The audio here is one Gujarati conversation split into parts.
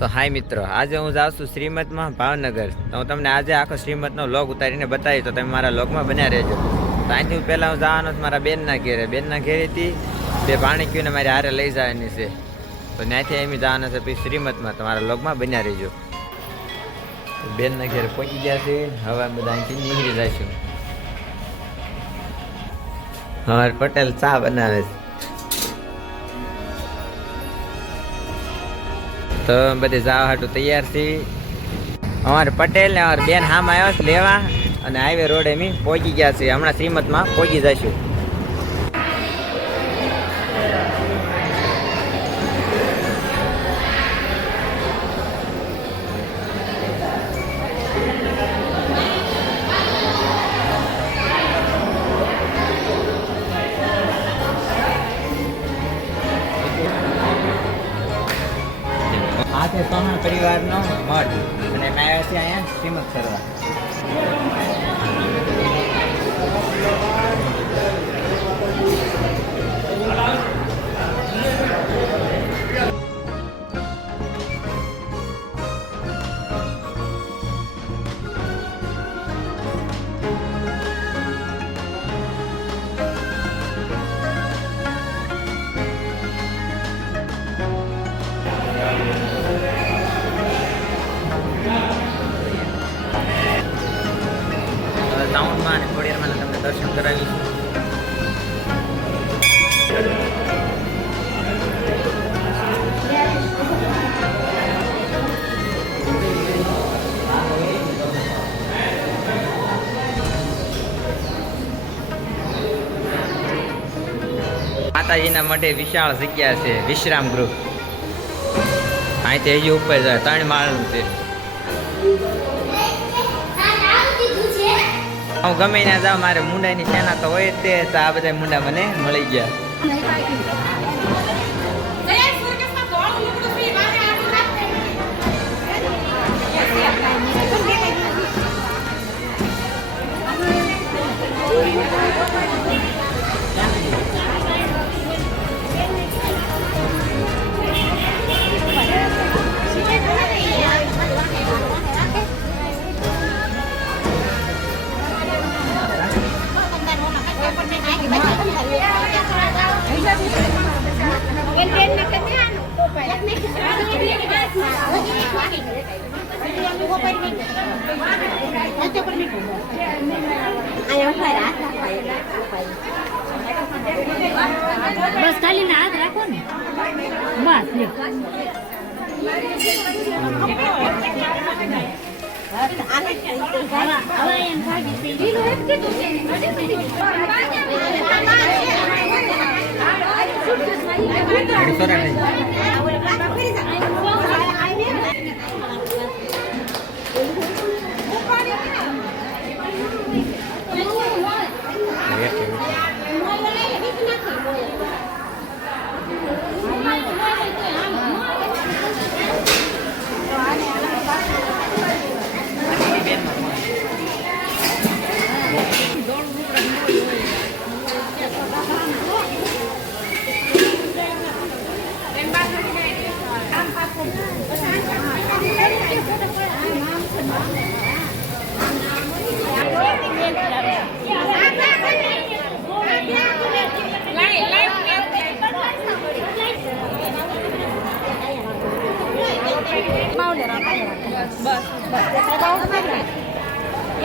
તો હાય મિત્રો, આજે હું જાઉં છું શ્રીમતમાં ભાવનગર. તો હું તમને આજે આખો શ્રીમતનો લોગ ઉતારીને બતાવી, તો તમે મારા લોગમાં બન્યા રહેજો. તો અહીંથી પહેલાં હું જવાનો છું મારા બેનના ઘેરે. બેનના ઘેરેથી બે પાણી પીને મારી હારે લઈ જવાની છે. તો ત્યાંથી એમ જવાના છે પછી શ્રીમતમાં. તો મારા લોગમાં બન્યા રહેજો. બેનના ઘેરે પહોંચી ગયા છે. હવે બધા અહીંથી નીકળી જઈશું. હર પટેલ ચા બનાવે છે. તો બધી જવા હાટું તૈયાર છે. અમારે પટેલ ને અમારે બેન હામ આવ્યો છે લેવા, અને હાઈવે રોડ એમ પહોંચી ગયા છે. હમણાં શ્રીમતમાં પહોંચી જઈશું. આ છે સોના પરિવારનો મઠ, અને એમ આવ્યા છે અહીંયા શ્રીમત કરવા. ટાઉનમાં અને ખોડિયારમાં તમને દર્શન કરાવીશું. માતાજીના માટે વિશાળ જગ્યા છે, વિશ્રામ ગૃહ. અહીંથી હજી ઉપર જાય, 3 માળનું છે. હું ગમે ના જાઉં, મારે મુંડાની સેના તો હોય તે, તો આ બધા મુંડા મને મળી ગયા. બસ ખાલી ના હાથ રાખો ને, બસ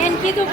એને કીધું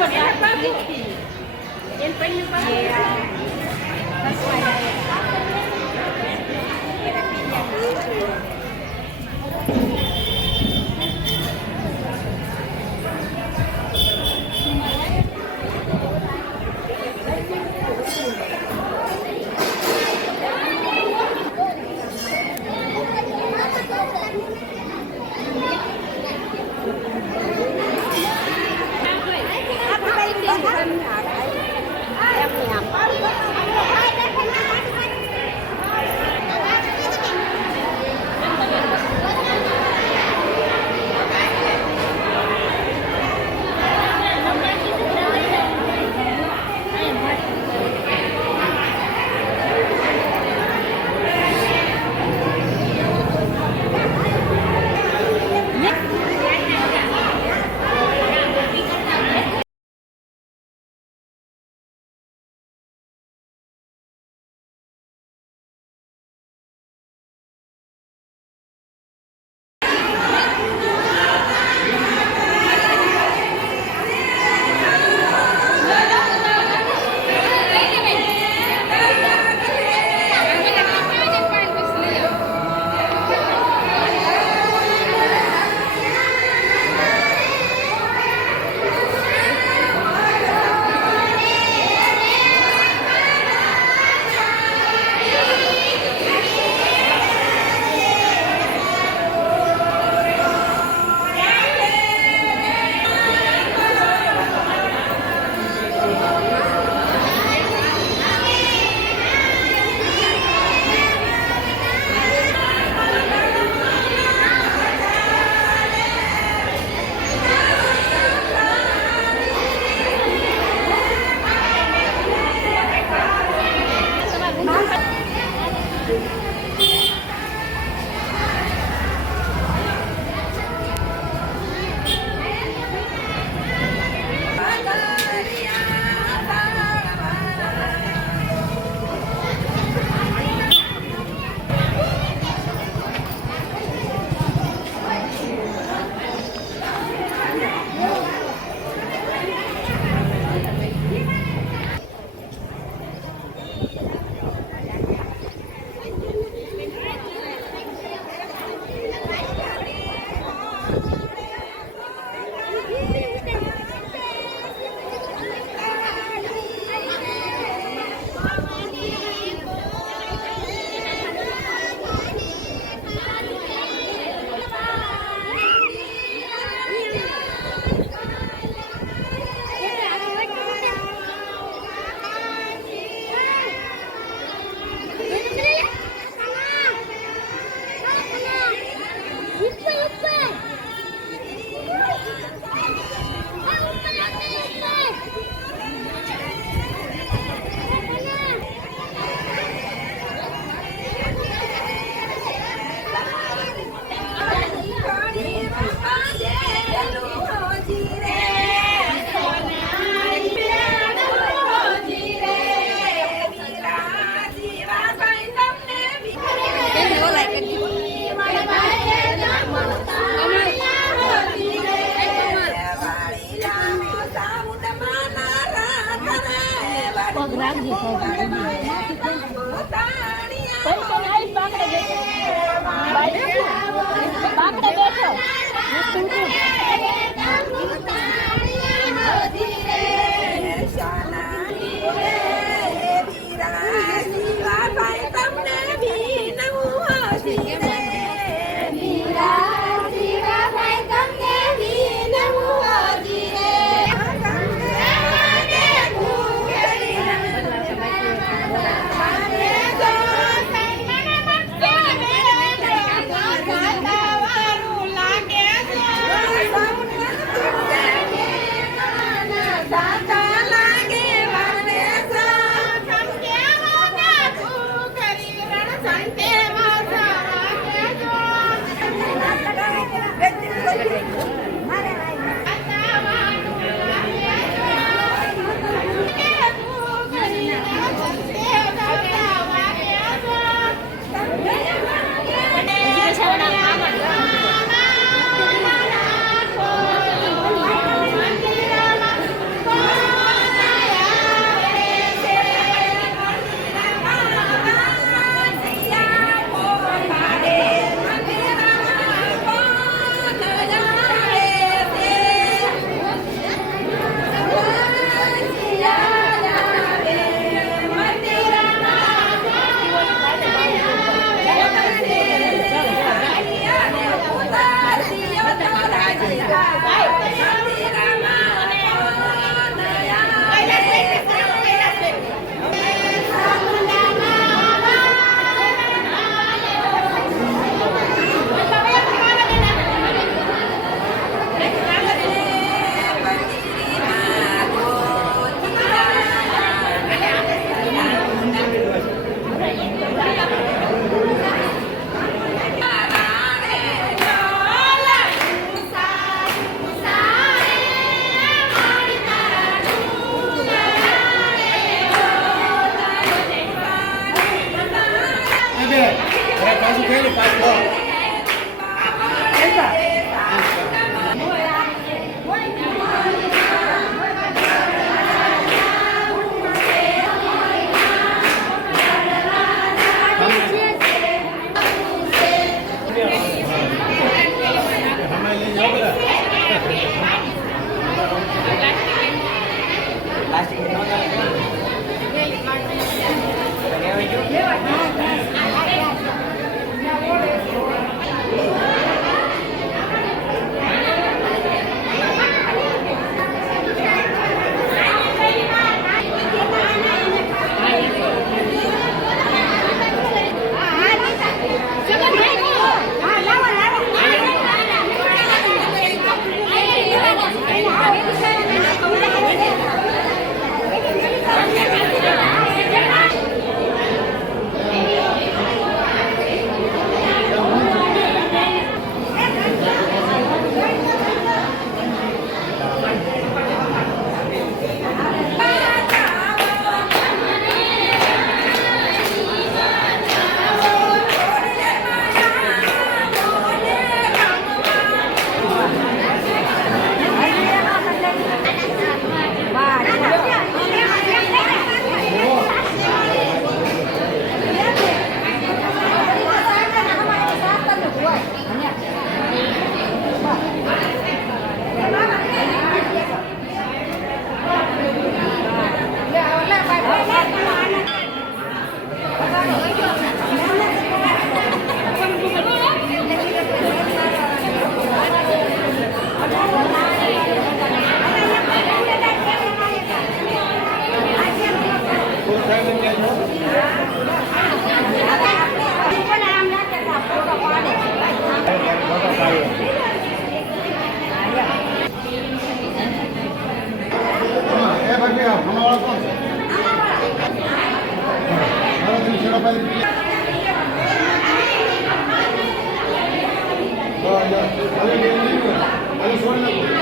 Olha,